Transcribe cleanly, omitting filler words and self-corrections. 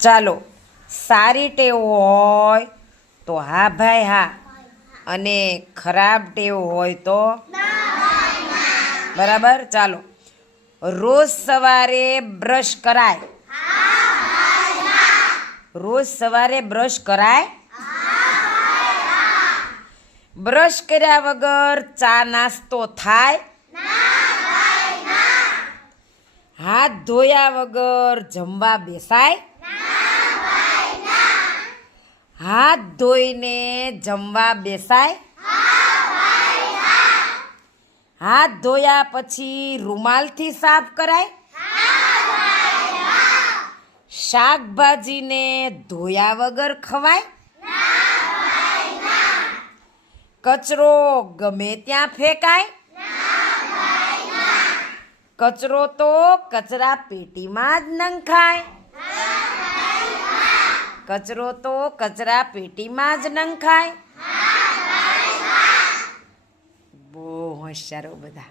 ચાલો, સારી ટેવ હોય તો હા ભાઈ હા, અને ખરાબ ટેવ હોય તો બરાબર. ચાલો, રોજ સવારે બ્રશ કરાય. રોજ સવારે બ્રશ કરાય. બ્રશ કર્યા વગર ચા નાસ્તો થાય. હાથ ધોયા વગર જમવા બેસાય. હાથ ધોઈને જમવા બેસાય. હાથ ધોયા પછી રૂમાલથી સાફ કરાય. શાકભાજીને ધોયા વગર ખવાય. કચરો ગમે ત્યાં ફેંકાય. કચરો તો કચરા પેટીમાં જ નંખાય. કચરો તો કચરા પેટીમાં જ નંખાય. બહુ હોશિયારો બધા.